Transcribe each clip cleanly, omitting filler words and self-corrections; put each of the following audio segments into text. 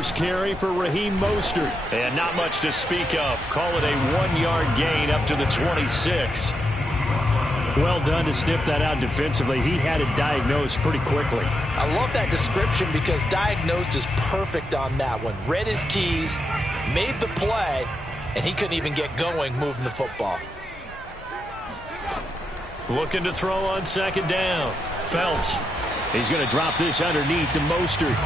first carry for Raheem Mostert. And not much to speak of. Call it a 1-yard gain up to the 26. Well done to sniff that out defensively. He had it diagnosed pretty quickly. I love that description because diagnosed is perfect on that one. Read his keys, made the play, and he couldn't even get going moving the football. Looking to throw on second down. Phelps. He's going to drop this underneath to Mostert.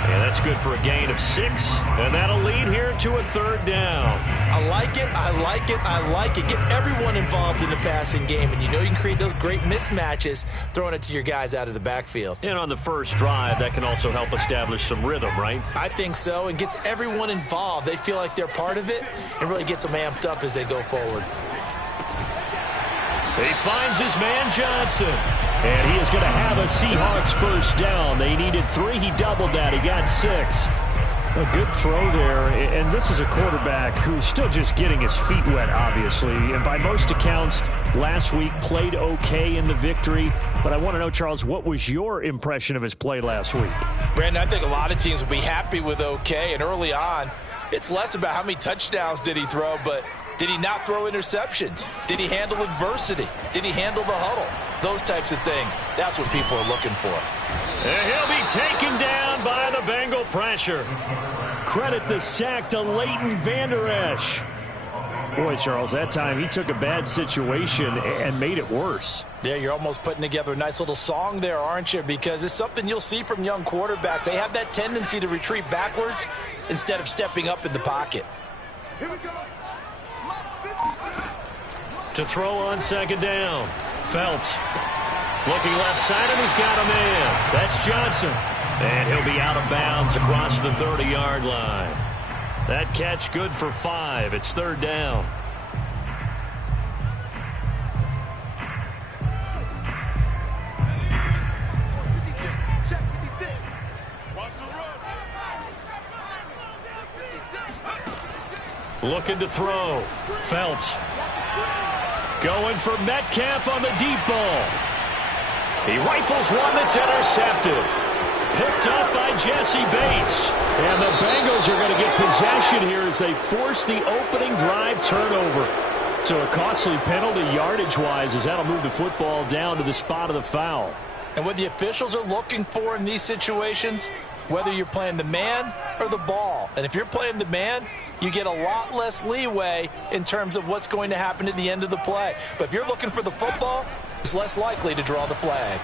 And that's good for a gain of 6. And that'll lead here to a third down. I like it, I like it, I like it. Get everyone involved in the passing game. And you know you can create those great mismatches throwing it to your guys out of the backfield. And on the first drive, that can also help establish some rhythm, right? I think so, and gets everyone involved. They feel like they're part of it and really gets them amped up as they go forward. He finds his man Johnson. And he is going to have a Seahawks first down. They needed 3. He doubled that. He got 6. A good throw there. And this is a quarterback who's still just getting his feet wet, obviously. And by most accounts, last week played okay in the victory. But I want to know, Charles, what was your impression of his play last week? Brandon, I think a lot of teams will be happy with okay. And early on, it's less about how many touchdowns did he throw, but did he not throw interceptions? Did he handle adversity? Did he handle the huddle? Those types of things. That's what people are looking for. And he'll be taken down by the Bengal pressure. Credit the sack to Leighton Vander Esch. Boy, Charles, that time he took a bad situation and made it worse. Yeah, you're almost putting together a nice little song there, aren't you? Because it's something you'll see from young quarterbacks. They have that tendency to retreat backwards instead of stepping up in the pocket. Here we go. To throw on second down. Phelps looking left side, and he's got a man. That's Johnson. And he'll be out of bounds across the 30-yard line. That catch good for 5. It's third down. Looking to throw. Phelps. Going for Metcalf on the deep ball. He rifles one that's intercepted. Picked up by Jesse Bates. And the Bengals are going to get possession here as they force the opening drive turnover. So a costly penalty yardage-wise as that'll move the football down to the spot of the foul. And what the officials are looking for in these situations, whether you're playing the man or the ball. And if you're playing the man, you get a lot less leeway in terms of what's going to happen at the end of the play. But if you're looking for the football, it's less likely to draw the flag.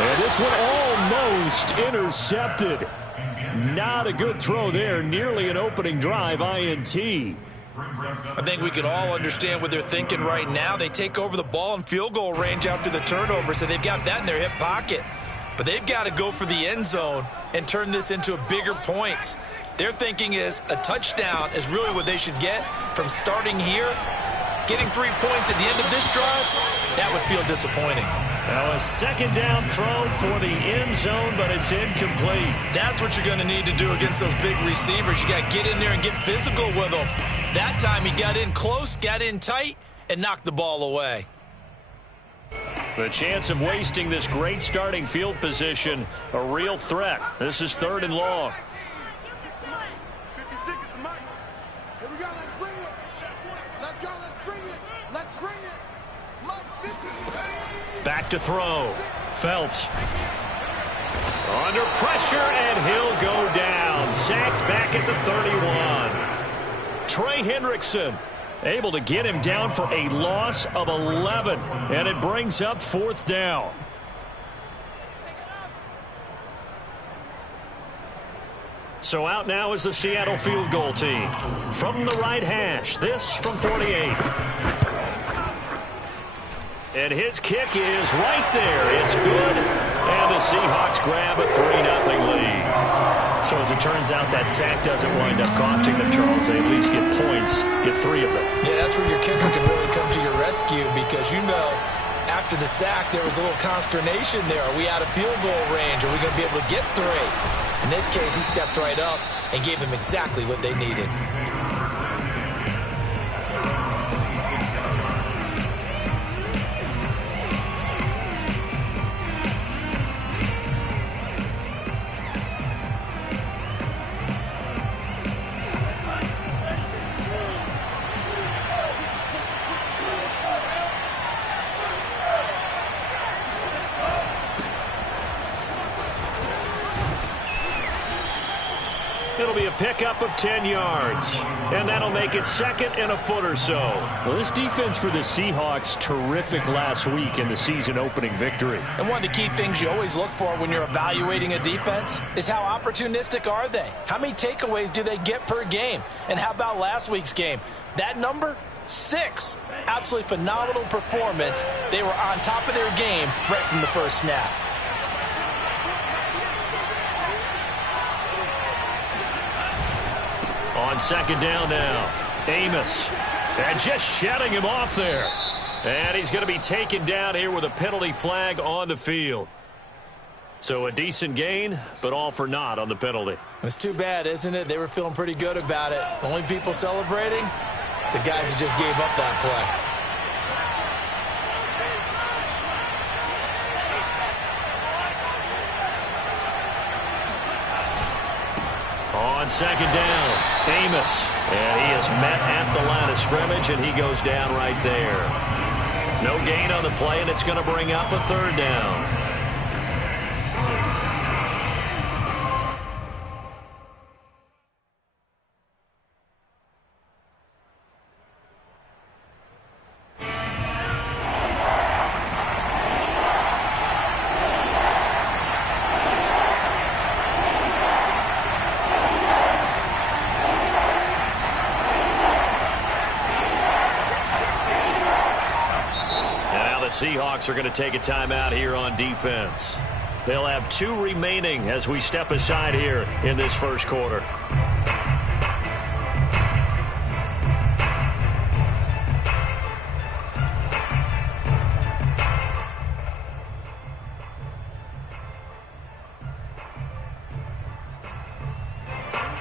And this one almost intercepted. Not a good throw there. Nearly an opening drive INT. I think we can all understand what they're thinking right now. They take over the ball in field goal range after the turnover, so they've got that in their hip pocket. But they've got to go for the end zone and turn this into a bigger points. Their thinking is a touchdown is really what they should get from starting here. Getting 3 points at the end of this drive, that would feel disappointing. Now a second down throw for the end zone, but it's incomplete. That's what you're going to need to do against those big receivers. You got to get in there and get physical with them. That time he got in close, got in tight, and knocked the ball away. The chance of wasting this great starting field position, a real threat. This is third and long. 56 is the mark. Here we go, let's bring it. Let's go, let's bring it. Let's bring it. Mike 50. Back to throw. Phelps. Under pressure, and he'll go down. Sacked back at the 31. Trey Hendrickson able to get him down for a loss of 11. And it brings up fourth down. So out now is the Seattle field goal team. From the right hash, this from 48. And his kick is right there. It's good. And the Seahawks grab a 3-0 lead. So as it turns out, that sack doesn't wind up costing them, Charles. They at least get points, get 3 of them. Yeah, that's where your kicker can really come to your rescue because, you know, after the sack, there was a little consternation there. Are we out of field goal range? Are we going to be able to get 3? In this case, he stepped right up and gave them exactly what they needed. It'll be a pickup of 10 yards. And that'll make it 2nd and a foot or so. Well, this defense for the Seahawks, terrific last week in the season-opening victory. And one of the key things you always look for when you're evaluating a defense is how opportunistic are they? How many takeaways do they get per game? And how about last week's game? That number? 6. Absolutely phenomenal performance. They were on top of their game right from the first snap. On 2nd down now, Amos. And just shutting him off there. And he's going to be taken down here with a penalty flag on the field. So a decent gain, but all for naught on the penalty. It's too bad, isn't it? They were feeling pretty good about it. The only people celebrating, the guys who just gave up that play. On 2nd down, Amos. And he is met at the line of scrimmage, and he goes down right there. No gain on the play, and it's going to bring up a 3rd down. Seahawks are going to take a timeout here on defense. They'll have 2 remaining as we step aside here in this first quarter.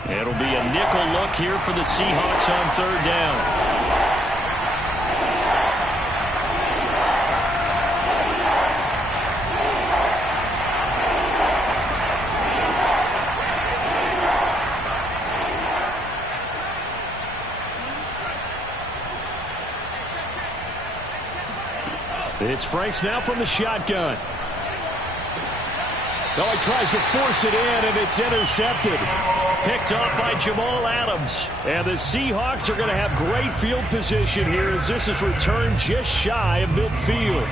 It'll be a nickel look here for the Seahawks on 3rd down. It's Franks now from the shotgun. No, he tries to force it in, and it's intercepted. Picked off by Jamal Adams. And the Seahawks are going to have great field position here as this is returned just shy of midfield.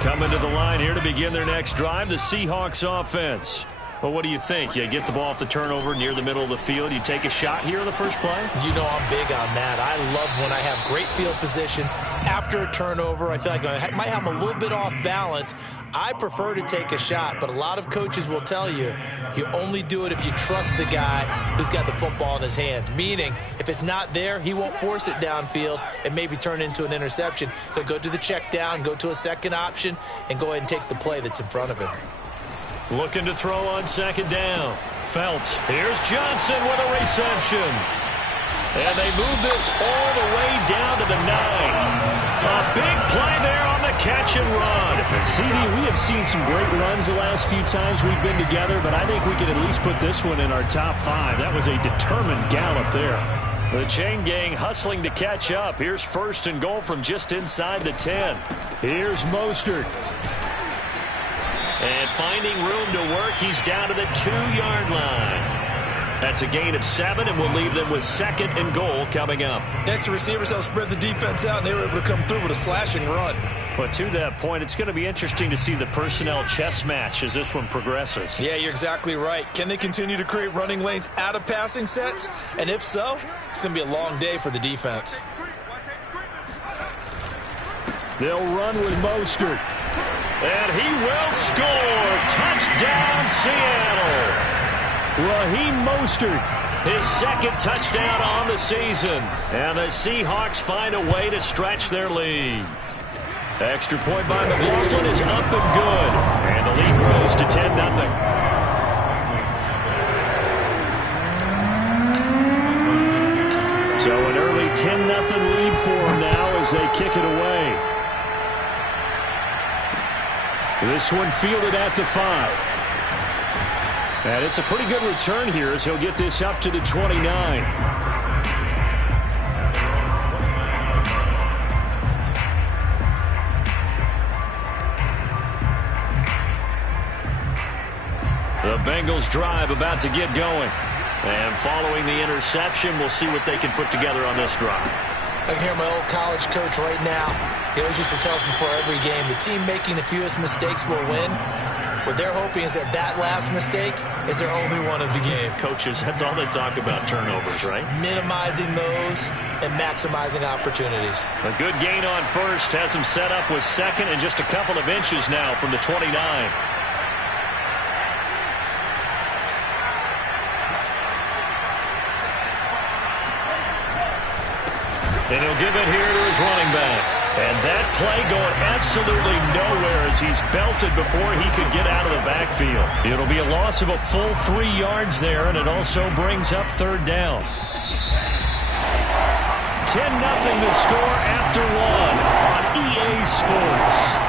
Coming to the line here to begin their next drive, the Seahawks offense. Well, what do you think? You get the ball off the turnover near the middle of the field. You take a shot here in the first play? You know I'm big on that. I love when I have great field position after a turnover. I feel like I might have a little bit off balance. I prefer to take a shot, but a lot of coaches will tell you you only do it if you trust the guy who's got the football in his hands. Meaning, if it's not there, he won't force it downfield and maybe turn into an interception. He'll go to the check down, go to a second option, and go ahead and take the play that's in front of him. Looking to throw on 2nd down. Felts. Here's Johnson with a reception. And they move this all the way down to the 9. A big play there on the catch and run. And CD, we have seen some great runs the last few times we've been together, but I think we can at least put this one in our top 5. That was a determined gallop there. The chain gang hustling to catch up. Here's 1st and goal from just inside the 10. Here's Mostert. And finding room to work, he's down to the 2-yard line. That's a gain of 7, and we'll leave them with 2nd and goal coming up. Next, the receivers help spread the defense out, and they were able to come through with a slashing run. But to that point, it's going to be interesting to see the personnel chess match as this one progresses. Yeah, you're exactly right. Can they continue to create running lanes out of passing sets? And if so, it's going to be a long day for the defense. They'll run with Mostert. And he will score. Touchdown, Seattle. Raheem Mostert. His 2nd touchdown on the season. And the Seahawks find a way to stretch their lead. Extra point by McLaughlin is up and good. And the lead grows to 10-0. So an early 10-0 lead for them now as they kick it away. This one fielded at the 5. And it's a pretty good return here as he'll get this up to the 29. The Bengals drive about to get going. And following the interception, we'll see what they can put together on this drive. I can hear my old college coach right now. He always used to tell us before every game, the team making the fewest mistakes will win. What they're hoping is that that last mistake is their only one of the game. Coaches, that's all they talk about, turnovers, right? Minimizing those and maximizing opportunities. A good gain on first has him set up with second and just a couple of inches now from the 29. And he'll give it here to his running back. And that play going absolutely nowhere as he's belted before he could get out of the backfield. It'll be a loss of a full 3 yards there, and it also brings up third down. 10-0 the score after one on EA Sports.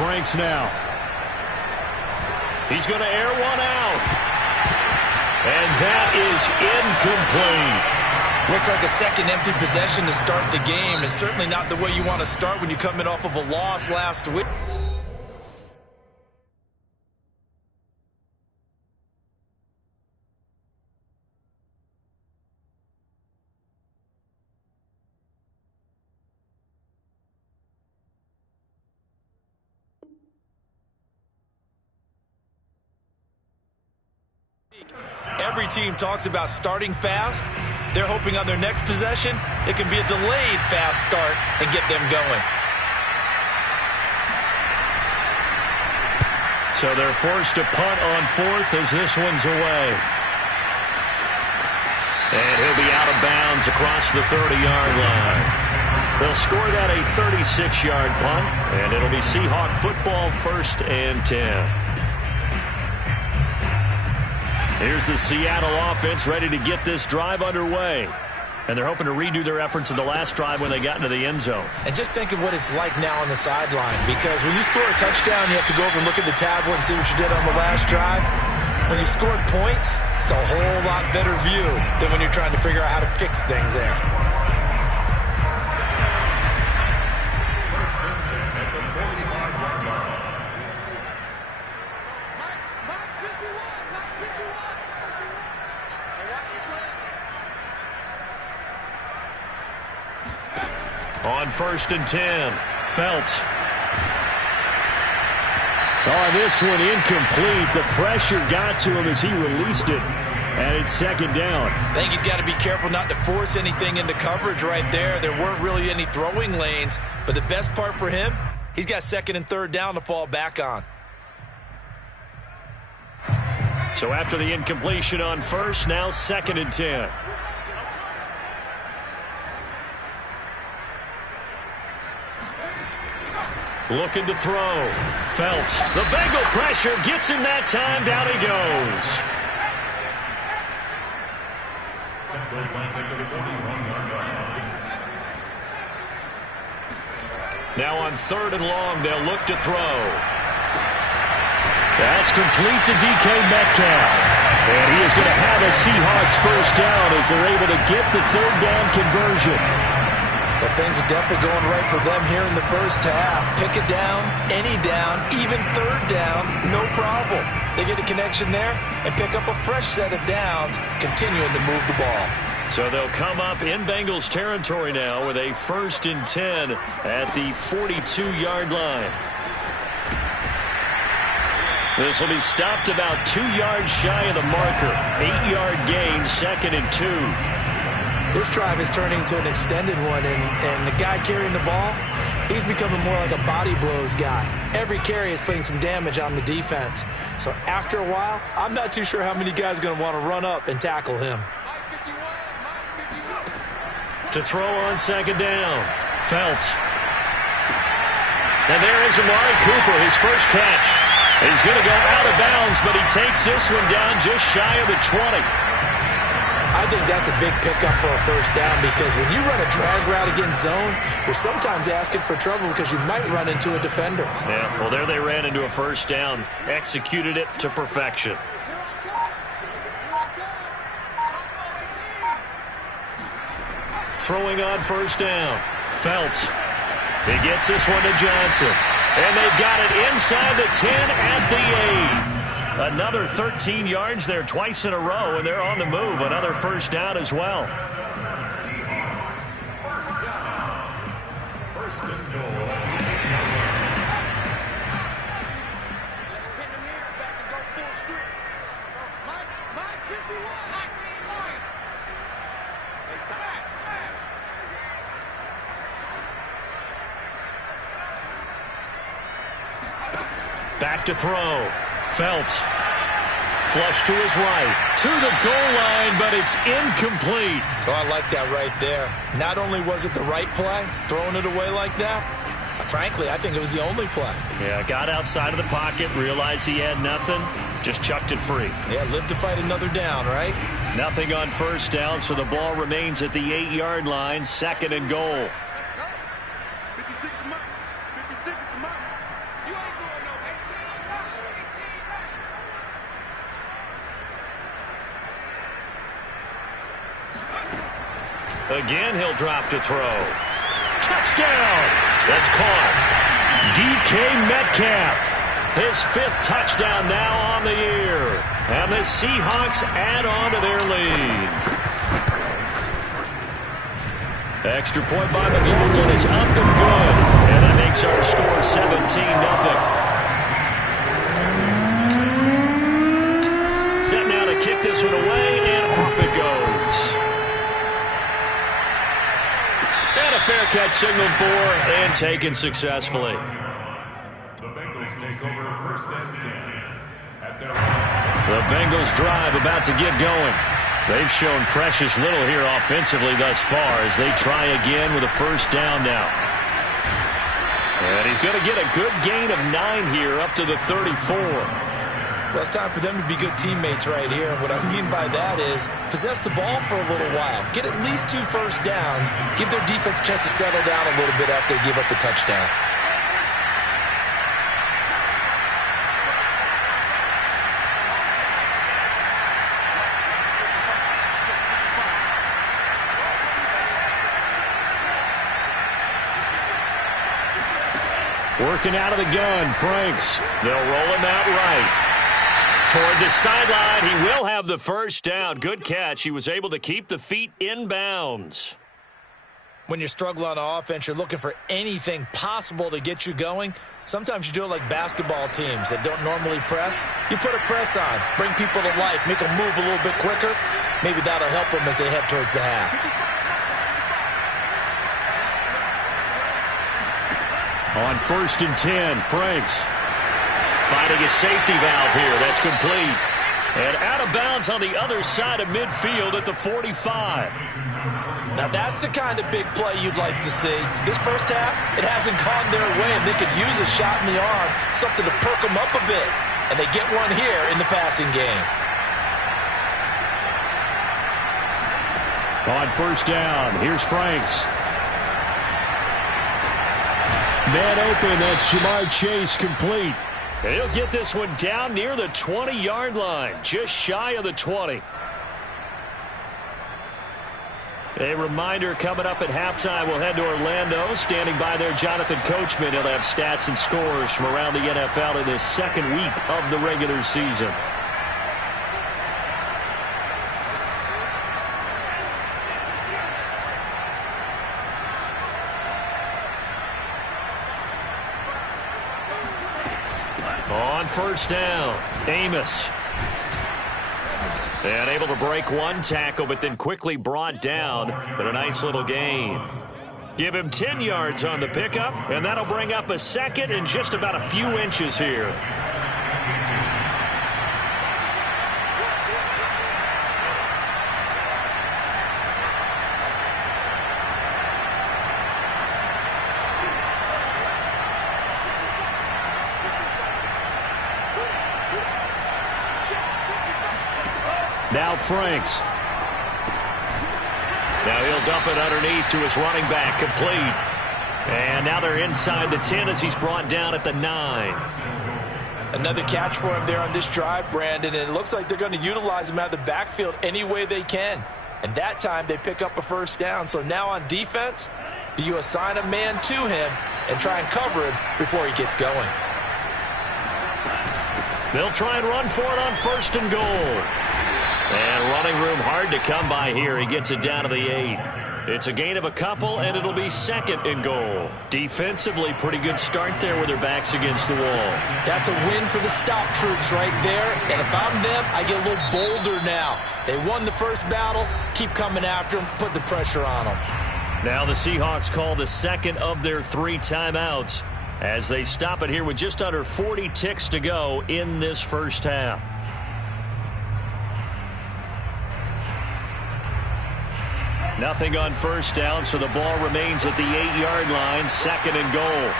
Franks now. He's going to air one out. And that is incomplete. Looks like a second empty possession to start the game, and certainly not the way you want to start when you come in off of a loss last week. Every team talks about starting fast. They're hoping on their next possession, it can be a delayed fast start and get them going. So they're forced to punt on fourth as this one's away. And he'll be out of bounds across the 30-yard line. They'll score that a 36-yard punt, and it'll be Seahawk football, 1st and 10. Here's the Seattle offense ready to get this drive underway. And they're hoping to redo their efforts in the last drive when they got into the end zone. And just think of what it's like now on the sideline. Because when you score a touchdown, you have to go over and look at the tablet and see what you did on the last drive. When you scored points, it's a whole lot better view than when you're trying to figure out how to fix things there. On 1st and 10, Phelps. Oh, this one incomplete. The pressure got to him as he released it. And it's 2nd down. I think he's got to be careful not to force anything into coverage right there. There weren't really any throwing lanes. But the best part for him, he's got 2nd and 3rd down to fall back on. So after the incompletion on first, now 2nd and 10. Looking to throw. Phelps. The Bengal pressure gets him that time. Down he goes. Now on 3rd and long, they'll look to throw. That's complete to DK Metcalf. And he is going to have a Seahawks 1st down as they're able to get the 3rd down conversion. But things are definitely going right for them here in the first half. Pick a down, any down, even 3rd down, no problem. They get a connection there and pick up a fresh set of downs, continuing to move the ball. So they'll come up in Bengals territory now with a 1st and 10 at the 42-yard line. This will be stopped about 2 yards shy of the marker. 8-yard gain, 2nd and 2. This drive is turning into an extended one, and the guy carrying the ball, he's becoming more like a body blows guy. Every carry is putting some damage on the defense. So after a while, I'm not too sure how many guys are going to want to run up and tackle him. To throw on 2nd down, Phelps. And there is Amari Cooper, his first catch. He's going to go out of bounds, but he takes this one down just shy of the 20. I think that's a big pickup for a first down because when you run a drag route against zone, you're sometimes asking for trouble because you might run into a defender. Yeah, well, there they ran into a first down. Executed it to perfection. Throwing on first down. Phelps. He gets this one to Johnson. And they've got it inside the 10 at the 8. Another 13 yards there twice in a row, and they're on the move. Another first down as well. First and goal. Back to throw. Phelps. Flush to his right. To the goal line, but it's incomplete. Oh, I like that right there. Not only was it the right play, throwing it away like that, frankly, I think it was the only play. Yeah, got outside of the pocket, realized he had nothing, just chucked it free. Yeah, live to fight another down, right? Nothing on first down, so the ball remains at the 8-yard line, second and goal. Again, he'll drop to throw. Touchdown! That's caught. DK Metcalf. His 5th touchdown now on the year. And the Seahawks add on to their lead. Extra point by McLaughlin is up and good. And that makes our score 17-0. Set now to kick this one away, and off it goes. And a fair catch signaled for and taken successfully. The Bengals take over first and 10 at their The Bengals drive about to get going. They've shown precious little here offensively thus far as they try again with a first down now. And he's going to get a good gain of 9 here up to the 34. Well, it's time for them to be good teammates right here. And what I mean by that is possess the ball for a little while. Get at least 2 first downs. Give their defense a chance to settle down a little bit after they give up the touchdown. Working out of the gun, Franks. They'll roll him out right. Toward the sideline, he will have the first down. Good catch. He was able to keep the feet in bounds. When you're struggling on offense, you're looking for anything possible to get you going. Sometimes you do it like basketball teams that don't normally press. You put a press on, bring people to life, make them move a little bit quicker. Maybe that'll help them as they head towards the half. On first and 10, Franks finding a safety valve here. That's complete. And out of bounds on the other side of midfield at the 45. Now that's the kind of big play you'd like to see. This first half, it hasn't gone their way, and they could use a shot in the arm, something to perk them up a bit. And they get one here in the passing game. On first down, here's Franks. Man open, that's Jamar Chase complete. And he'll get this one down near the 20-yard line, just shy of the 20. A reminder coming up at halftime, we'll head to Orlando. Standing by there, Jonathan Coachman. He'll have stats and scores from around the NFL in this second week of the regular season. On first down, Amos. And able to break one tackle, but then quickly brought down. But a nice little gain. Give him 10 yards on the pickup, and that'll bring up a second and just about a few inches here. Now Franks. Now he'll dump it underneath to his running back, complete. And now they're inside the 10 as he's brought down at the 9. Another catch for him there on this drive, Brandon, and it looks like they're going to utilize him out of the backfield any way they can. And that time they pick up a first down. So now on defense, do you assign a man to him and try and cover him before he gets going? They'll try and run for it on 1st and goal. And running room hard to come by here. He gets it down to the 8. It's a gain of a couple, and it'll be 2nd and goal. Defensively, pretty good start there with their backs against the wall. That's a win for the stop troops right there. And if I'm them, I get a little bolder now. They won the first battle. Keep coming after them. Put the pressure on them. Now the Seahawks call the 2nd of their 3 timeouts as they stop it here with just under 40 ticks to go in this first half. Nothing on first down, so the ball remains at the 8-yard line, 2nd and goal.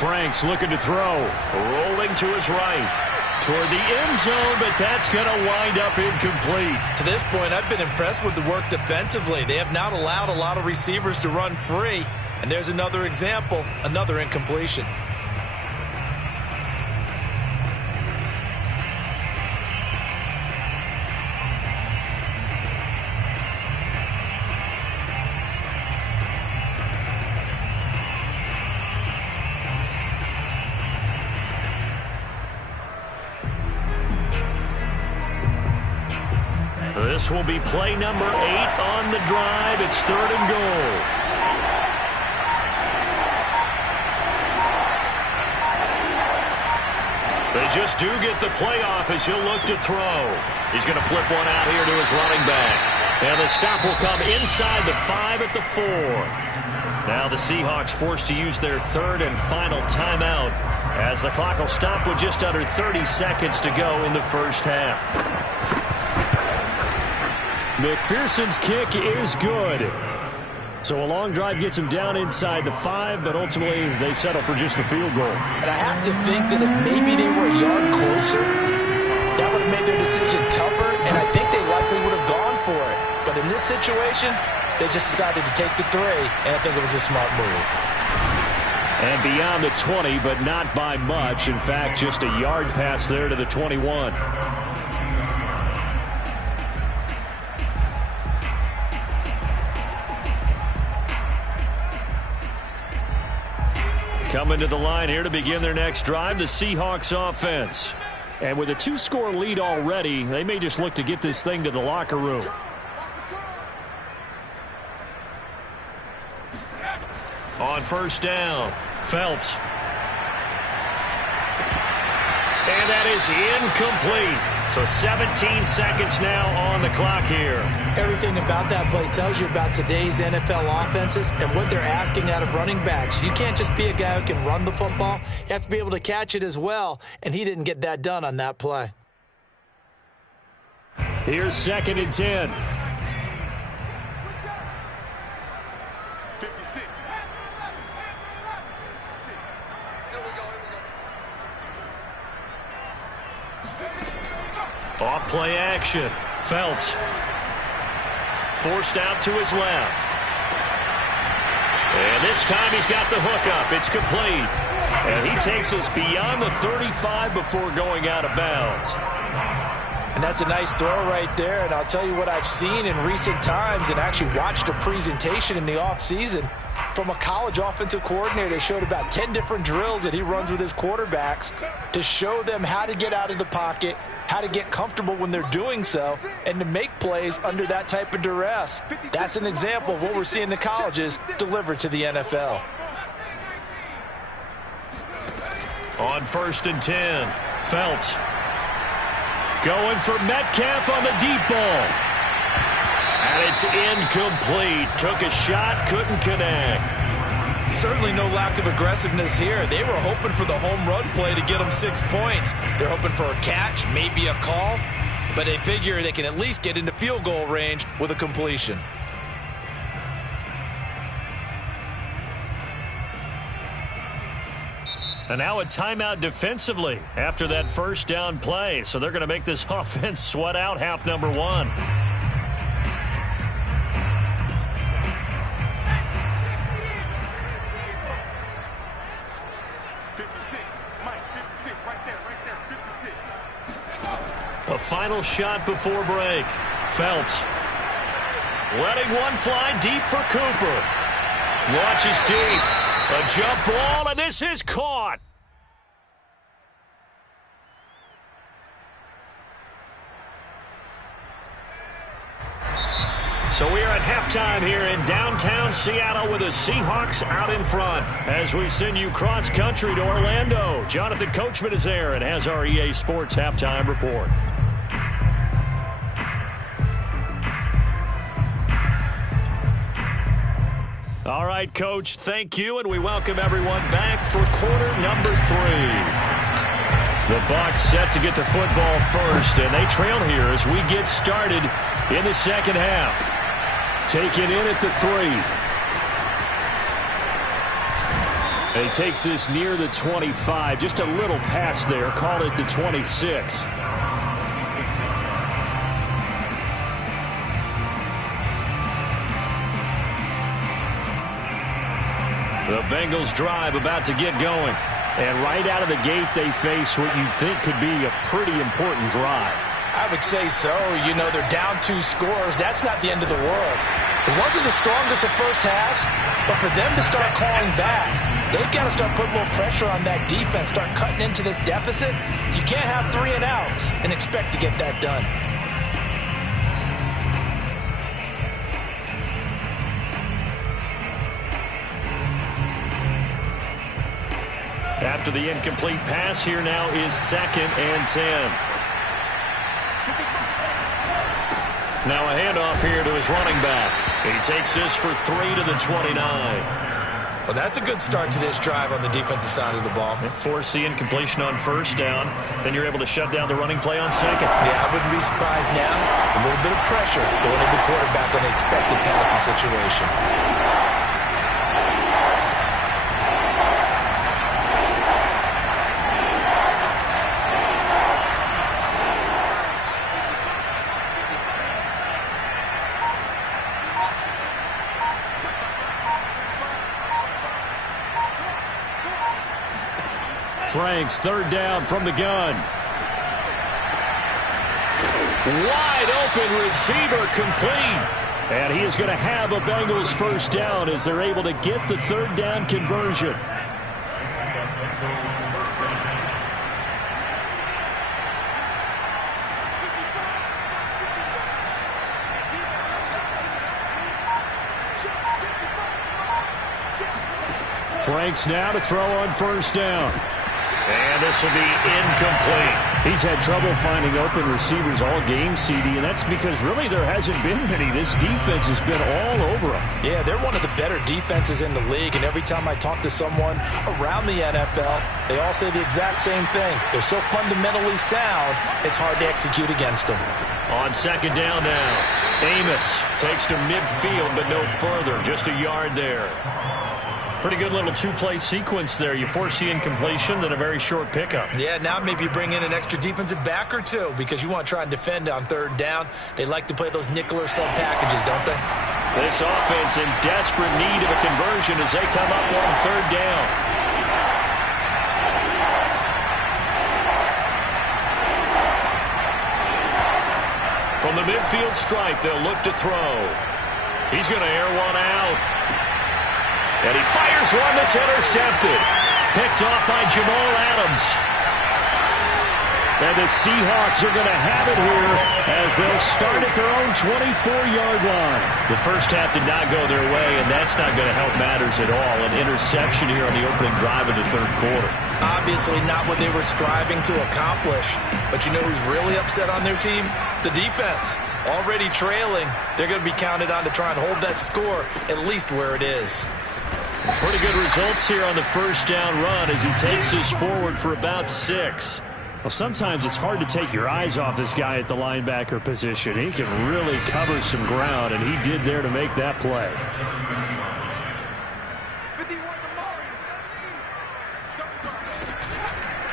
Franks looking to throw. Rolling to his right. Toward the end zone, but that's going to wind up incomplete. To this point, I've been impressed with the work defensively. They have not allowed a lot of receivers to run free. And there's another example, another incompletion. This will be play number 8 on the drive. It's 3rd and goal. They just do get the playoff as he'll look to throw. He's going to flip one out here to his running back. And the stop will come inside the 5 at the 4. Now the Seahawks forced to use their 3rd and final timeout as the clock will stop with just under 30 seconds to go in the first half. McPherson's kick is good. So a long drive gets him down inside the 5, but ultimately they settle for just the field goal. And I have to think that if maybe they were a yard closer, that would have made their decision tougher, and I think they likely would have gone for it. But in this situation, they just decided to take the 3, and I think it was a smart move. And beyond the 20, but not by much. In fact, just a yard pass there to the 21. Coming to the line here to begin their next drive, the Seahawks offense. And with a 2-score lead already, they may just look to get this thing to the locker room. On first down, Phelps. And that is incomplete. So 17 seconds now on the clock here. Everything about that play tells you about today's NFL offenses and what they're asking out of running backs. You can't just be a guy who can run the football. You have to be able to catch it as well, and he didn't get that done on that play. Here's 2nd and 10. 56. Off play action. Phelps. Forced out to his left. And this time he's got the hook up. It's complete. And he takes us beyond the 35 before going out of bounds. And that's a nice throw right there. And I'll tell you what I've seen in recent times and actually watched a presentation in the offseason from a college offensive coordinator. They showed about 10 different drills that he runs with his quarterbacks to show them how to get out of the pocket, how to get comfortable when they're doing so, and to make plays under that type of duress. That's an example of what we're seeing in the colleges delivered to the NFL. On 1st and 10, Phelps. Going for Metcalf on the deep ball. And it's incomplete. Took a shot, couldn't connect. Certainly no lack of aggressiveness here. They were hoping for the home run play to get them 6 points. They're hoping for a catch, maybe a call, but they figure they can at least get into field goal range with a completion. And now a timeout defensively after that first down play. So they're going to make this offense sweat out half number one. A final shot before break. Phelps letting one fly deep for Cooper. Launches deep. A jump ball, and this is caught. So we are at halftime here in downtown Seattle with the Seahawks out in front. As we send you cross-country to Orlando, Jonathan Coachman is there and has our EA Sports halftime report. All right, Coach, thank you, and we welcome everyone back for quarter number 3. The Bucs set to get the football first, and they trail here as we get started in the second half. Taken in at the 3. He takes this near the 25, just a little pass there, call it the 26. The Bengals drive about to get going. And right out of the gate, they face what you think could be a pretty important drive. I would say so. You know, they're down 2 scores. That's not the end of the world. It wasn't the strongest of first halves, but for them to start calling back, they've got to start putting a little pressure on that defense, start cutting into this deficit. You can't have 3 and outs and expect to get that done. After the incomplete pass, here now is 2nd and 10. Now a handoff here to his running back. He takes this for 3 to the 29. Well, that's a good start to this drive on the defensive side of the ball. Force the incompletion on first down. Then you're able to shut down the running play on second. Yeah, I wouldn't be surprised now. A little bit of pressure going at the quarterback on the expected passing situation. Franks, 3rd down from the gun. Wide open receiver complete. And he is going to have a Bengals first down as they're able to get the 3rd down conversion. Franks now to throw on first down. And this will be incomplete. He's had trouble finding open receivers all game, CD, and that's because really there hasn't been many. This defense has been all over them. Yeah, they're one of the better defenses in the league, and every time I talk to someone around the NFL, they all say the exact same thing. They're so fundamentally sound, it's hard to execute against them. On 2nd down now, Amos takes to midfield, but no further, just a yard there. Pretty good little 2-play sequence there. You force the incompletion, then a very short pickup. Yeah, now maybe you bring in an extra defensive back or 2 because you want to try and defend on 3rd down. They like to play those nickel or sub packages, don't they? This offense in desperate need of a conversion as they come up on 3rd down. From the midfield stripe, they'll look to throw. He's going to air one out. And he fires one that's intercepted. Picked off by Jamal Adams. And the Seahawks are going to have it here as they'll start at their own 24-yard line. The first half did not go their way, and that's not going to help matters at all. An interception here on the opening drive of the 3rd quarter. Obviously not what they were striving to accomplish. But you know who's really upset on their team? The defense. Already trailing, they're going to be counted on to try and hold that score at least where it is. Pretty good results here on the first down run as he takes us forward for about 6. Well, sometimes it's hard to take your eyes off this guy at the linebacker position. He can really cover some ground, and he did there to make that play.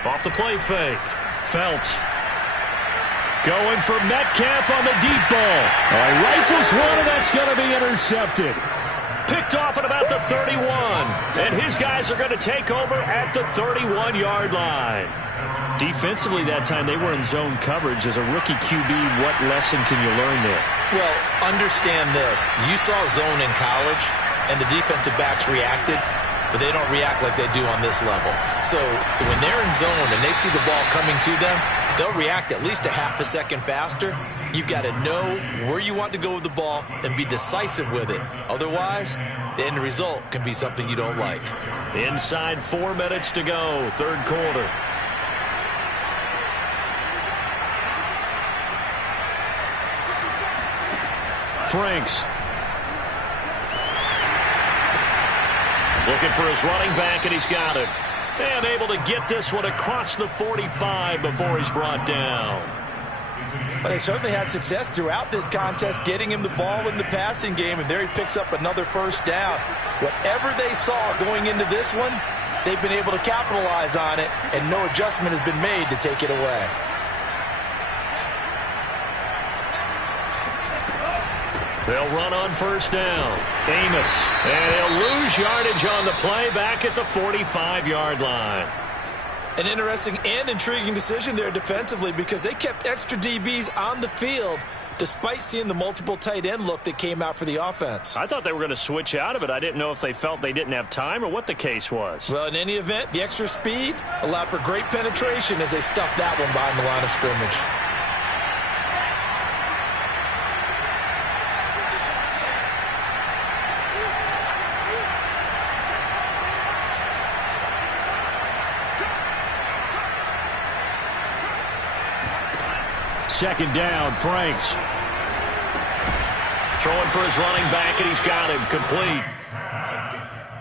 Off the play fake. Phelps going for Metcalf on the deep ball. He rifles one, and that's going to be intercepted. Picked off at about the 31. And his guys are going to take over at the 31-yard line. Defensively that time, they were in zone coverage. As a rookie QB, what lesson can you learn there? Well, understand this. You saw zone in college, and the defensive backs reacted, but they don't react like they do on this level. So when they're in zone and they see the ball coming to them, they'll react at least a half a second faster. You've got to know where you want to go with the ball and be decisive with it. Otherwise, the end result can be something you don't like. Inside 4 minutes to go, third quarter. Franks looking for his running back, and he's got him. And able to get this one across the 45 before he's brought down. But they certainly had success throughout this contest, getting him the ball in the passing game, and there he picks up another first down. Whatever they saw going into this one, they've been able to capitalize on it, and no adjustment has been made to take it away. They'll run on first down. Amos. And he'll lose yardage on the play back at the 45-yard line. An interesting and intriguing decision there defensively, because they kept extra DBs on the field despite seeing the multiple tight end look that came out for the offense. I thought they were going to switch out of it. I didn't know if they felt they didn't have time or what the case was. Well, in any event, the extra speed allowed for great penetration as they stuffed that one behind the line of scrimmage. Second down, Franks. Throwing for his running back, and he's got him complete.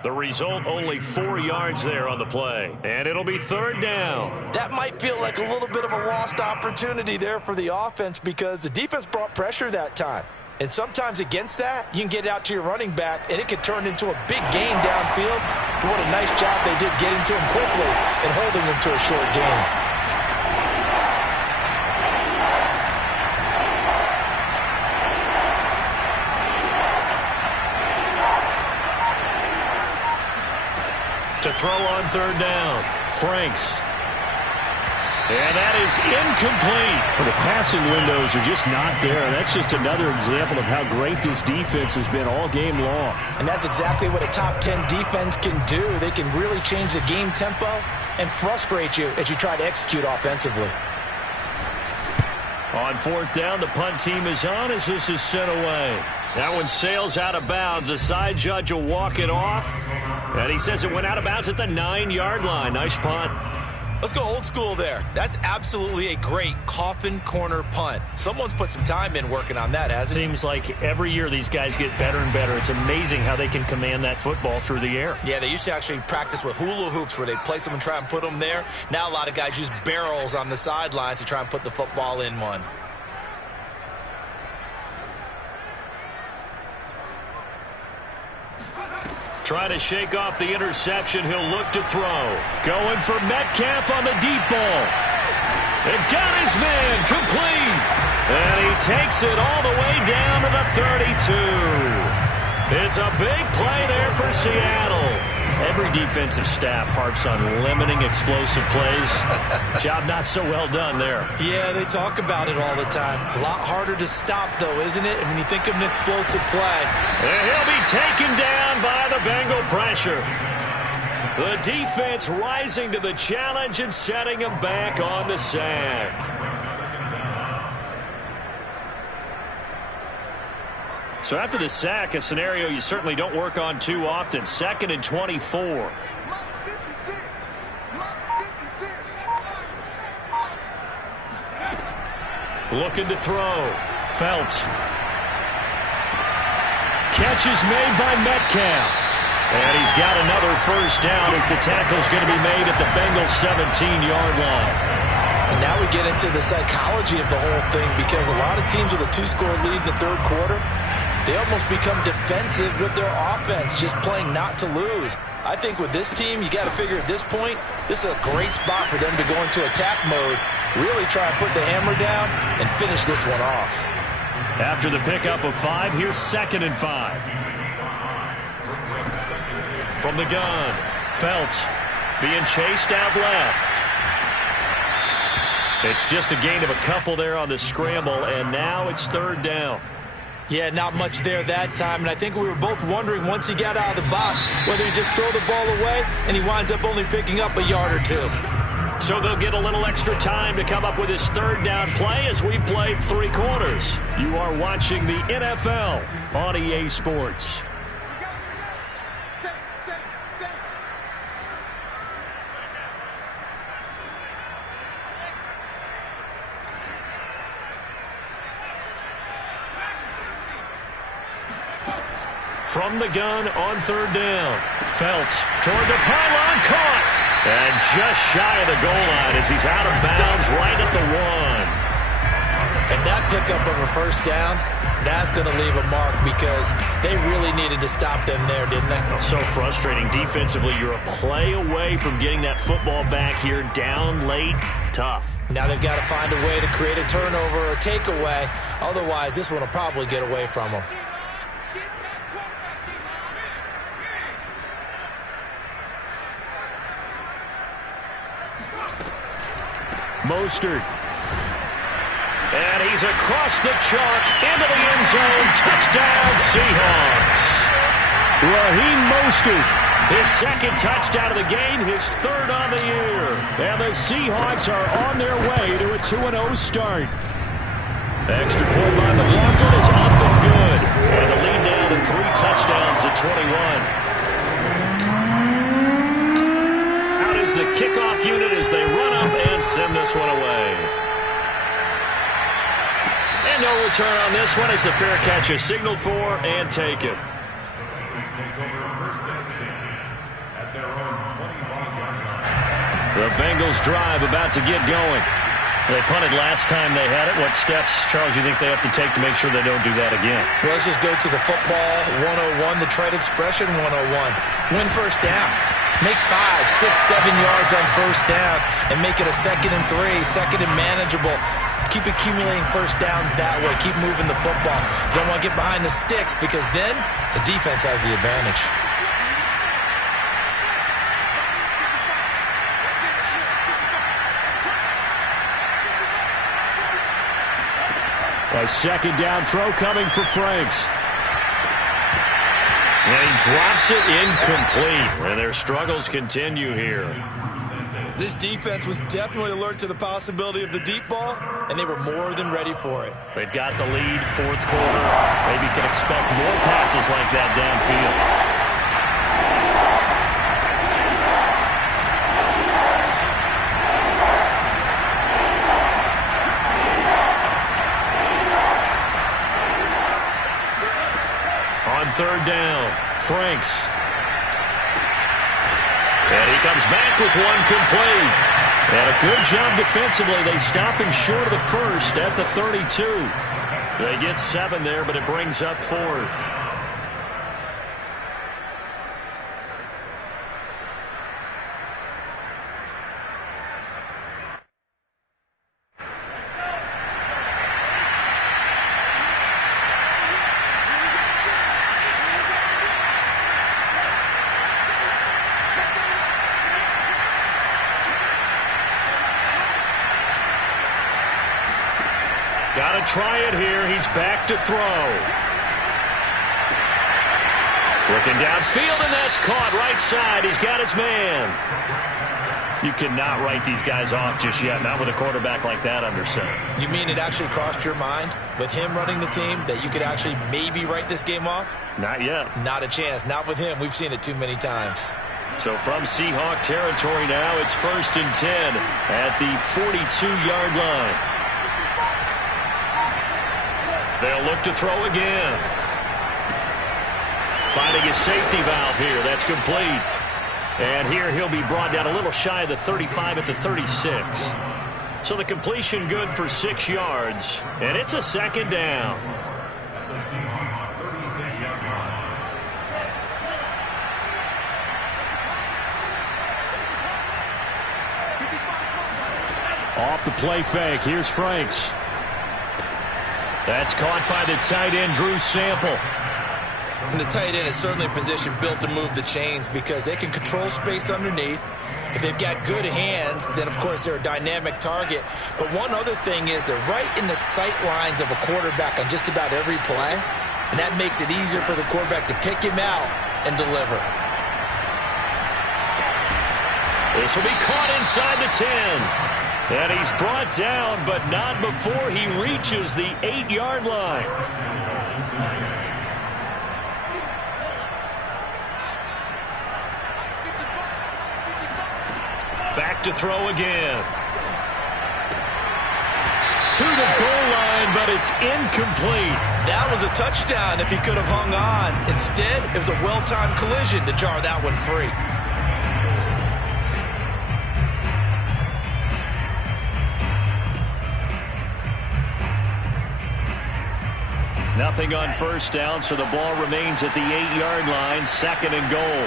The result, only 4 yards there on the play. And it'll be third down. That might feel like a little bit of a lost opportunity there for the offense, because the defense brought pressure that time. And sometimes against that, you can get it out to your running back, and it could turn into a big gain downfield. But what a nice job they did getting to him quickly and holding him to a short gain. To throw on third down, Franks. And that is incomplete. Well, the passing windows are just not there. That's just another example of how great this defense has been all game long. And that's exactly what a top 10 defense can do. They can really change the game tempo and frustrate you as you try to execute offensively. On fourth down, the punt team is on as this is sent away. That one sails out of bounds. The side judge will walk it off. And he says it went out of bounds at the 9-yard line. Nice punt. Let's go old school there. That's absolutely a great coffin corner punt. Someone's put some time in working on that, hasn't he? Seems like every year these guys get better and better. It's amazing how they can command that football through the air. Yeah, they used to actually practice with hula hoops where they place them and try and put them there. Now a lot of guys use barrels on the sidelines to try and put the football in one. Trying to shake off the interception. He'll look to throw. Going for Metcalf on the deep ball. And got his man complete. And he takes it all the way down to the 32. It's a big play there for Seattle. Every defensive staff harps on limiting explosive plays. Job not so well done there. Yeah, they talk about it all the time. A lot harder to stop, though, isn't it? And when you think of an explosive play. And he'll be taken down by the Bengal pressure. The defense rising to the challenge and setting him back on the sack. So after the sack, a scenario you certainly don't work on too often. 2nd and 24. Looking to throw. Phelps. Catch is made by Metcalf. And he's got another first down as the tackle's going to be made at the Bengals 17-yard line. And now we get into the psychology of the whole thing, because a lot of teams with a 2-score lead in the third quarter, they almost become defensive with their offense, just playing not to lose. I think with this team, you got to figure at this point, this is a great spot for them to go into attack mode, really try and put the hammer down and finish this one off. After the pickup of 5, here's 2nd and 5. From the gun, Felts being chased out left. It's just a gain of a couple there on the scramble, and now it's 3rd down. Yeah, not much there that time, and I think we were both wondering once he got out of the box whether he just throw the ball away and he winds up only picking up a yard or 2. So they'll get a little extra time to come up with his 3rd down play as we've played 3 quarters. You are watching the NFL on EA Sports. From the gun on 3rd down. Felts toward the pylon, caught. And just shy of the goal line as he's out of bounds right at the 1. And that pickup of a 1st down, that's going to leave a mark because they really needed to stop them there, didn't they? So frustrating. Defensively, you're a play away from getting that football back here down late. Tough. Now they've got to find a way to create a turnover or takeaway. Otherwise, this one will probably get away from them. Mostert. And he's across the chalk into the end zone. Touchdown, Seahawks. Raheem Mostert, his 2nd touchdown of the game, his 3rd on the year. And the Seahawks are on their way to a 2-0 start. Extra point by McLaughlin is up and good. And the lead now to 3 touchdowns at 21. Out is the kickoff unit as they run up and send this one away. And no return on this one as the fair catch is signaled for and taken. Bengals take over 1st and 10 at their own 25-yard line. The Bengals drive about to get going. They punted last time they had it. What steps, Charles, you think they have to take to make sure they don't do that again? Well, let's just go to the football 101, the trade expression 101. Win 1st down. Make 5, 6, 7 yards on 1st down and make it a 2nd and 3, 2nd and manageable. Keep accumulating 1st downs that way. Keep moving the football. You don't want to get behind the sticks because then the defense has the advantage. A 2nd down throw coming for Franks. And he drops it incomplete. And their struggles continue here. This defense was definitely alert to the possibility of the deep ball, and they were more than ready for it. They've got the lead, 4th quarter. Maybe can expect more passes like that downfield. On 3rd down, Franks. And he comes back with one complete. And a good job defensively. They stop him short of the 1st at the 32. They get 7 there, but it brings up 4th. Got to try it here. He's back to throw. Looking downfield, and that's caught right side. He's got his man. You cannot write these guys off just yet, not with a quarterback like that under center. You mean it actually crossed your mind with him running the team that you could actually maybe write this game off? Not yet. Not a chance. Not with him. We've seen it too many times. So from Seahawk territory now, it's 1st and 10 at the 42-yard line. They'll look to throw again. Finding a safety valve here. That's complete. And here he'll be brought down a little shy of the 35 at the 36. So the completion good for 6 yards. And it's a 2nd down. The Seahawks 38. Off the play fake, here's Franks. That's caught by the tight end, Drew Sample. And the tight end is certainly a position built to move the chains because they can control space underneath. If they've got good hands, then, of course, they're a dynamic target. But one other thing is they're right in the sight lines of a quarterback on just about every play, and that makes it easier for the quarterback to pick him out and deliver. This will be caught inside the 10. And he's brought down, but not before he reaches the 8-yard line. Back to throw again. To the goal line, but it's incomplete. That was a touchdown if he could have hung on. Instead, it was a well-timed collision to jar that one free. Nothing on first down, so the ball remains at the 8-yard line, 2nd and goal.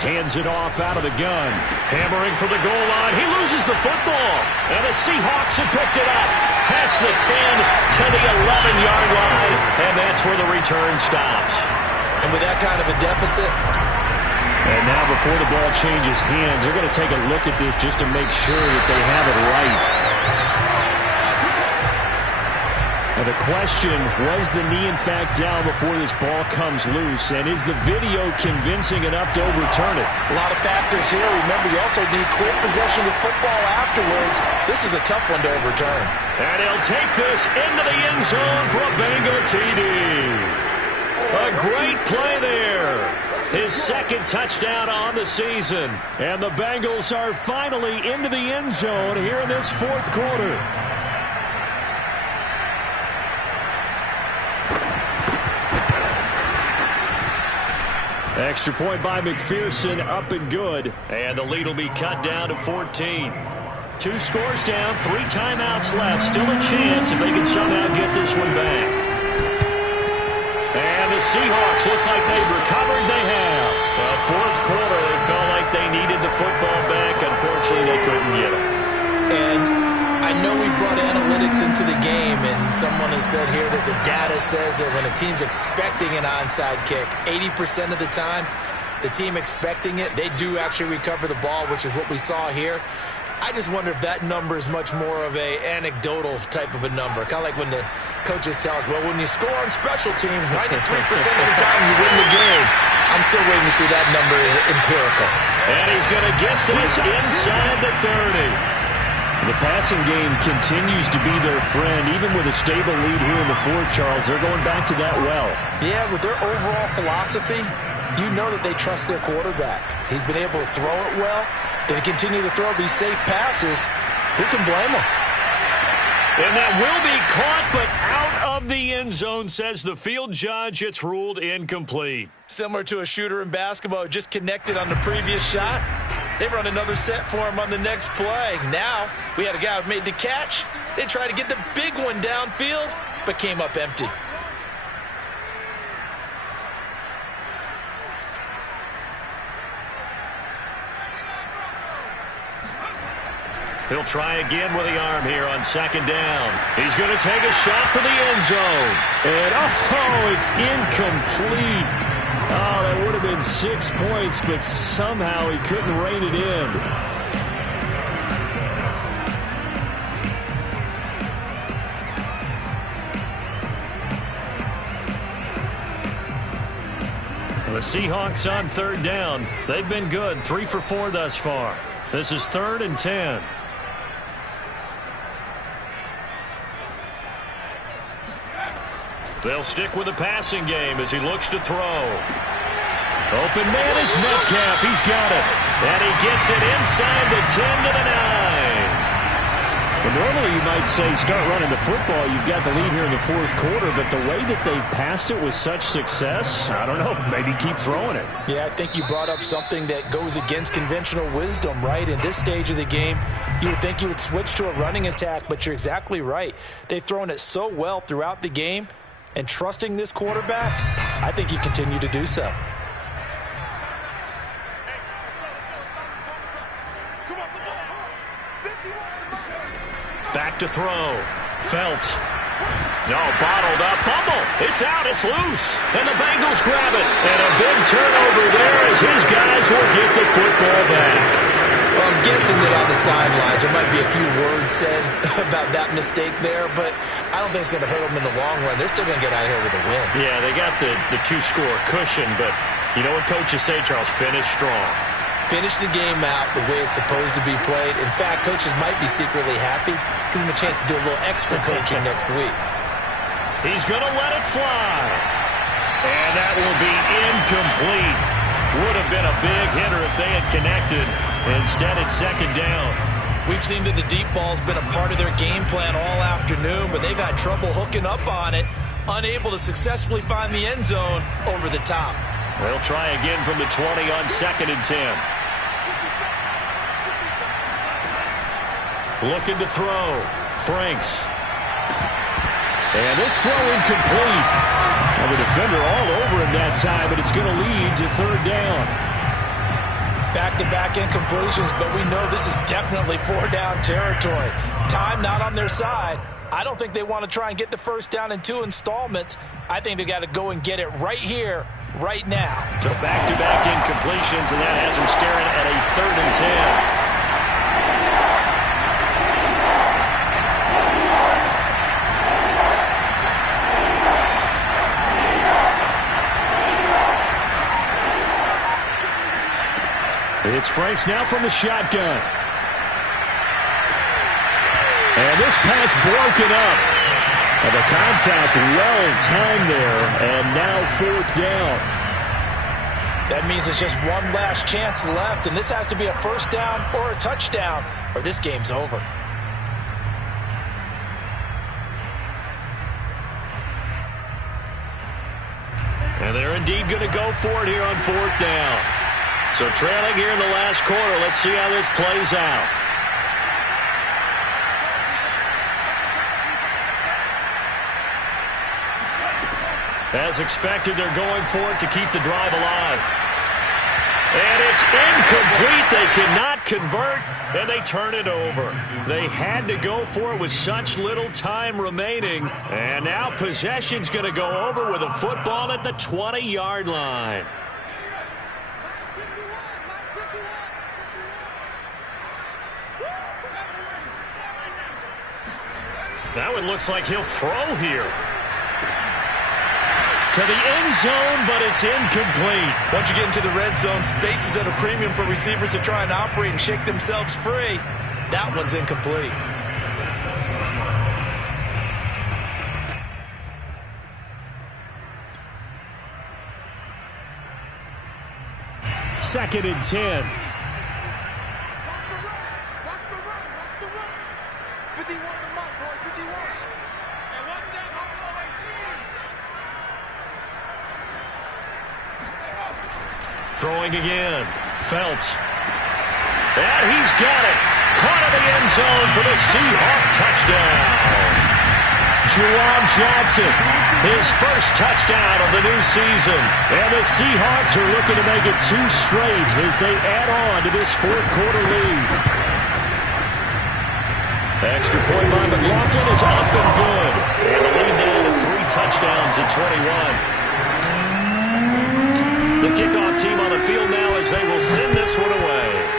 Hands it off out of the gun. Hammering for the goal line. He loses the football. And the Seahawks have picked it up. Past the 10 to the 11-yard line. And that's where the return stops. And with that kind of a deficit... And now before the ball changes hands, they're going to take a look at this just to make sure that they have it right. Now the question, was the knee in fact down before this ball comes loose? And is the video convincing enough to overturn it? A lot of factors here. Remember, you also need clear possession of football afterwards. This is a tough one to overturn. And he'll take this into the end zone for a Bengal TD. A great play there. His 2nd touchdown on the season. And the Bengals are finally into the end zone here in this 4th quarter. Extra point by McPherson, up and good. And the lead will be cut down to 14. 2 scores down, 3 timeouts left. Still a chance if they can somehow get this one back. And the Seahawks, looks like they've recovered. They have. Well, 4th quarter, they felt like they needed the football back. Unfortunately, they couldn't get it. And I know we brought analytics into the game, and someone has said here that the data says that when a team's expecting an onside kick, 80% of the time, the team expecting it, they do actually recover the ball, which is what we saw here. I just wonder if that number is much more of a anecdotal type of a number. Kind of like when the coaches tell us, well, when you score on special teams, 93% of the time you win the game. I'm still waiting to see that number is empirical. And he's going to get this inside the 30. The passing game continues to be their friend. Even with a stable lead here in the 4th, Charles, they're going back to that well. Yeah, with their overall philosophy, you know that they trust their quarterback. He's been able to throw it well. They continue to throw these safe passes. Who can blame them? And that will be caught, but out of the end zone, says the field judge. It's ruled incomplete. Similar to a shooter in basketball who just connected on the previous shot. They run another set for him on the next play. Now, we had a guy who made the catch. They tried to get the big one downfield, but came up empty. He'll try again with the arm here on 2nd down. He's going to take a shot for the end zone. And, oh, it's incomplete. Oh, that would have been 6 points, but somehow he couldn't rein it in. The Seahawks on 3rd down. They've been good, 3 for 4 thus far. This is 3rd and 10. They'll stick with the passing game as he looks to throw. Open man is Metcalf. He's got it. And he gets it inside the 10 to the 9. Well, normally you might say start running the football. You've got the lead here in the 4th quarter, but the way that they've passed it with such success, I don't know, maybe keep throwing it. Yeah, I think you brought up something that goes against conventional wisdom, right? In this stage of the game, you would think you would switch to a running attack, but you're exactly right. They've thrown it so well throughout the game. and trusting this quarterback, I think he continued to do so. Back to throw. Phelps. No, bottled up. Fumble. It's out. It's loose. And the Bengals grab it. And a big turnover there as his guys will get the football back. Well, I'm guessing that on the sidelines there might be a few words said about that mistake there, but I don't think it's going to hurt them in the long run. They're still going to get out of here with a win. Yeah, they got the two-score cushion, but you know what coaches say, Charles? Finish strong. Finish the game out the way it's supposed to be played. In fact, coaches might be secretly happy. Gives them a chance to do a little extra coaching next week. He's going to let it fly. And that will be incomplete. Would have been a big hitter if they had connected. Instead, it's second down. We've seen that the deep ball's been a part of their game plan all afternoon, but they've had trouble hooking up on it, unable to successfully find the end zone over the top. They'll try again from the 20 on 2nd and 10. Looking to throw. Franks. And this throw incomplete. Well, the defender all over him that time, but it's going to lead to 3rd down. Back-to-back incompletions, but we know this is definitely 4-down territory. Time not on their side. I don't think they want to try and get the first down in 2 installments. I think they got to go and get it right here, right now. So back-to-back incompletions, and that has them staring at a 3rd and 10. It's Franks now from the shotgun. And this pass broken up. And the contact well-timed there. And now 4th down. That means it's just one last chance left. And this has to be a first down or a touchdown, or this game's over. And they're indeed going to go for it here on 4th down. So trailing here in the last quarter. Let's see how this plays out. As expected, they're going for it to keep the drive alive. And it's incomplete. They cannot convert, and they turn it over. They had to go for it with such little time remaining. And now possession's going to go over with a football at the 20-yard line. That one looks like he'll throw here. To the end zone, but it's incomplete. Once you get into the red zone, space is at a premium for receivers to try and operate and shake themselves free. That one's incomplete. Second and 10. Throwing again. Phelps. And he's got it. Caught in the end zone for the Seahawk touchdown. Juwan Johnson, his first touchdown of the new season. And the Seahawks are looking to make it 2 straight as they add on to this 4th quarter lead. Extra point by McLaughlin is up and good. And the lead now to 3 touchdowns at 21. The kickoff team on the field now as they will send this one away.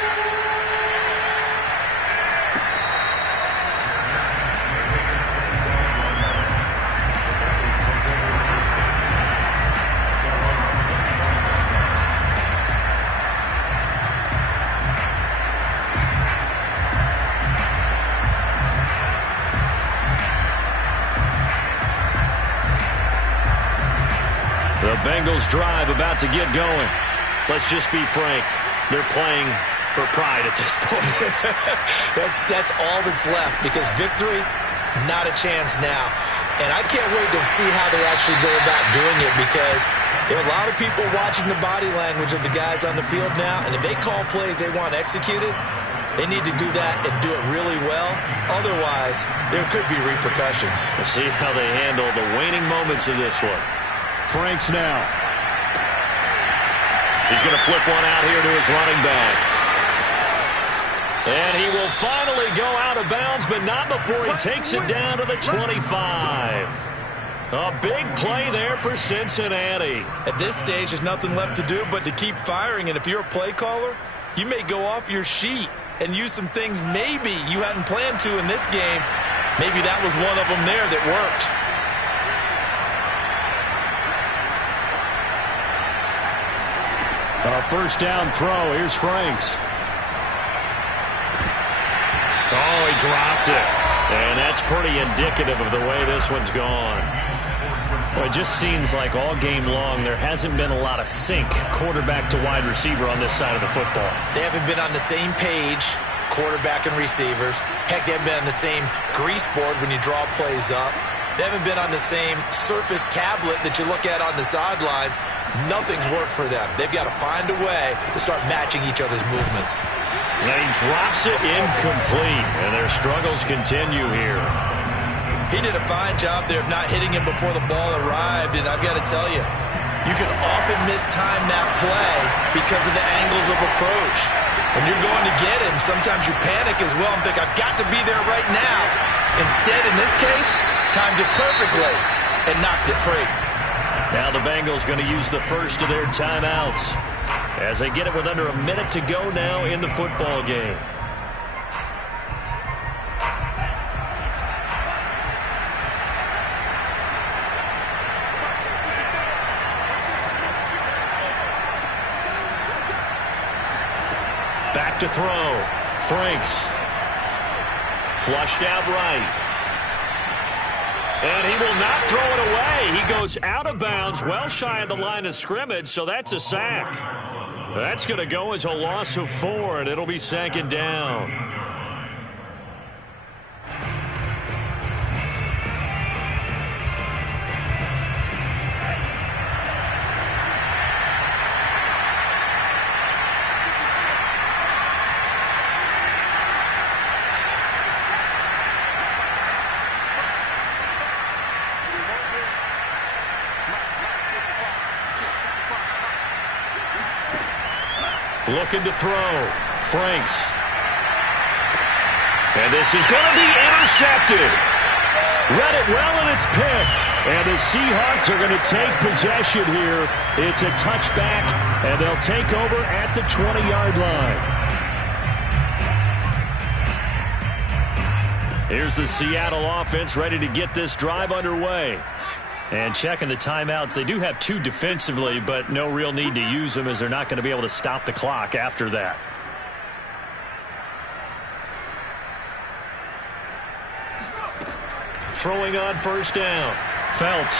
The Bengals drive about to get going. Let's just be frank. They're playing for pride at this point. That's all that's left, because victory, not a chance now. And I can't wait to see how they actually go about doing it, because there are a lot of people watching the body language of the guys on the field now, and if they call plays they want executed, They need to do that and do it really well. Otherwise, there could be repercussions. We'll see how they handle the waning moments of this one. Franks now. He's going to flip one out here to his running back. And he will finally go out of bounds, but not before he takes it down to the 25. A big play there for Cincinnati. At this stage, there's nothing left to do but to keep firing. And if you're a play caller, you may go off your sheet and use some things maybe you hadn't planned to in this game. Maybe that was one of them there that worked. A first down throw. Here's Franks. Oh, he dropped it. And that's pretty indicative of the way this one's gone. Well, it just seems like all game long there hasn't been a lot of sync quarterback to wide receiver on this side of the football. They haven't been on the same page, quarterback and receivers. Heck, they haven't been on the same grease board when you draw plays up. They haven't been on the same surface tablet that you look at on the sidelines. Nothing's worked for them. They've got to find a way to start matching each other's movements. And he drops it incomplete, and their struggles continue here. He did a fine job there of not hitting him before the ball arrived, and I've got to tell you, you can often mistime that play because of the angles of approach. When you're going to get him, sometimes you panic as well and think, I've got to be there right now. Instead, in this case, timed it perfectly and knocked it free. Now the Bengals going to use the first of their timeouts as they get it with under a minute to go now in the football game. Back to throw. Franks. Flushed out right. And he will not throw it away. He goes out of bounds, well shy of the line of scrimmage, so that's a sack. That's going to go as a loss of 4, and it'll be second down. Looking to throw. Franks. And this is going to be intercepted. Read it well, and it's picked. And the Seahawks are going to take possession here. It's a touchback, and they'll take over at the 20-yard line. Here's the Seattle offense ready to get this drive underway. And checking the timeouts, they do have 2 defensively, but no real need to use them as they're not going to be able to stop the clock after that. Throwing on first down. Felts.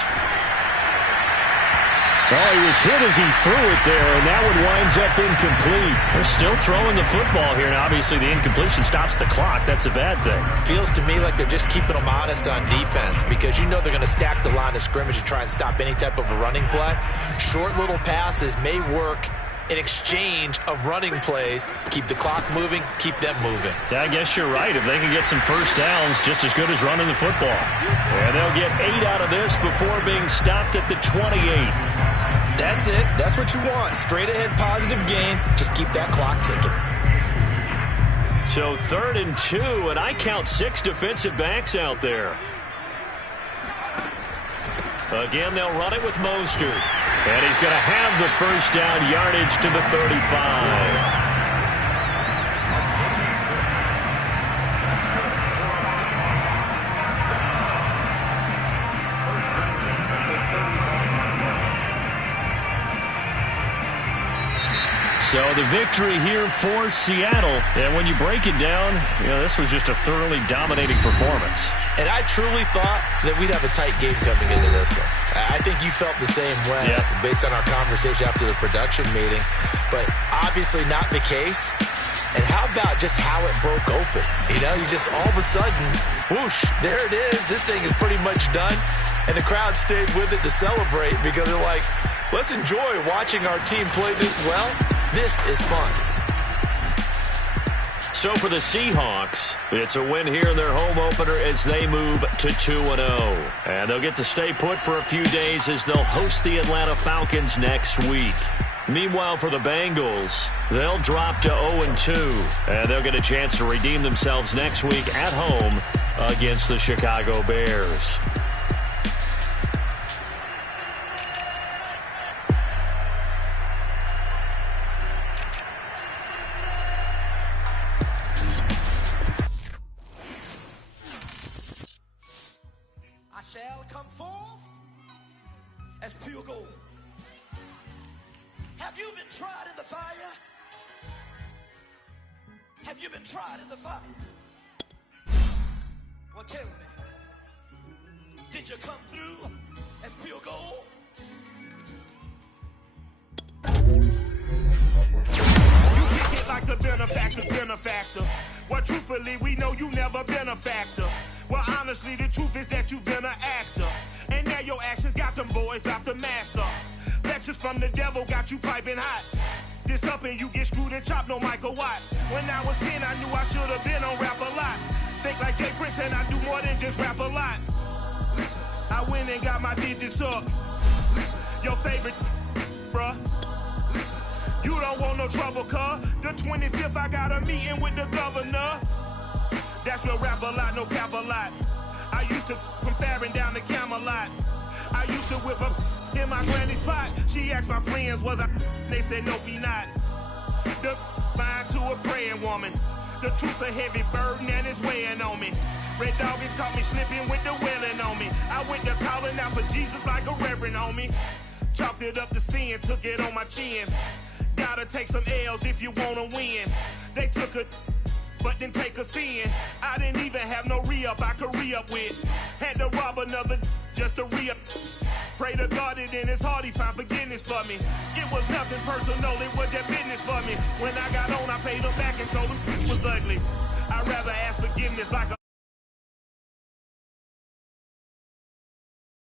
Oh, he was hit as he threw it there, and that one winds up incomplete. They're still throwing the football here, and obviously the incompletion stops the clock. That's a bad thing. Feels to me like they're just keeping them honest on defense because you know they're going to stack the line of scrimmage and try and stop any type of a running play. Short little passes may work in exchange of running plays. Keep the clock moving, keep them moving. I guess you're right. If they can get some first downs, just as good as running the football. And they'll get 8 out of this before being stopped at the 28. That's it. That's what you want. Straight ahead positive gain. Just keep that clock ticking. So 3rd and 2, and I count 6 defensive backs out there. Again, they'll run it with Mostert. And he's going to have the first down yardage to the 35. So the victory here for Seattle. And when you break it down, this was just a thoroughly dominating performance. And I truly thought that we'd have a tight game coming into this one. I think you felt the same way based on our conversation after the production meeting. But obviously not the case. And how about just how it broke open? You just all of a sudden, whoosh, there it is. This thing is pretty much done. And the crowd stayed with it to celebrate because they're like, let's enjoy watching our team play this well. This is fun. So for the Seahawks, it's a win here in their home opener as they move to 2-0. And they'll get to stay put for a few days as they'll host the Atlanta Falcons next week. Meanwhile, for the Bengals, they'll drop to 0-2. And they'll get a chance to redeem themselves next week at home against the Chicago Bears. Shall come forth as pure gold. Have you been tried in the fire? Have you been tried in the fire? Well, tell me, did you come through as pure gold? You kick it like the benefactor's benefactor. Well, truthfully, we know you never been a factor. Well, honestly, the truth is that you've been an actor. And now your actions got them boys about to mass up. Lectures from the devil got you piping hot. This up and you get screwed and chopped, no Michael Watts. When I was 10, I knew I should have been on Rap a Lot. Think like Jay Prince and I do more than just rap a lot. I went and got my digits up. Your favorite, bruh. You don't want no trouble, cuz. The 25th, I got a meeting with the governor. That's real rap a lot, no cap a lot. I used to from Farron down to Camelot. I used to whip up in my granny's pot. She asked my friends, was I? They said, no, be not. The mind to a praying woman. The truth's a heavy burden and it's weighing on me. Red Doggies caught me slipping with the wailing on me. I went to calling out for Jesus like a reverend on me. Chalked it up to sin, took it on my chin. Gotta take some L's if you wanna win. They took a but didn't take a sin. I didn't even have no re-up I could re-up with. Had to rob another just to re-up. Pray to God that in his heart he found forgiveness for me. It was nothing personal, it was just business for me. When I got on, I paid him back and told him it was ugly. I'd rather ask forgiveness like a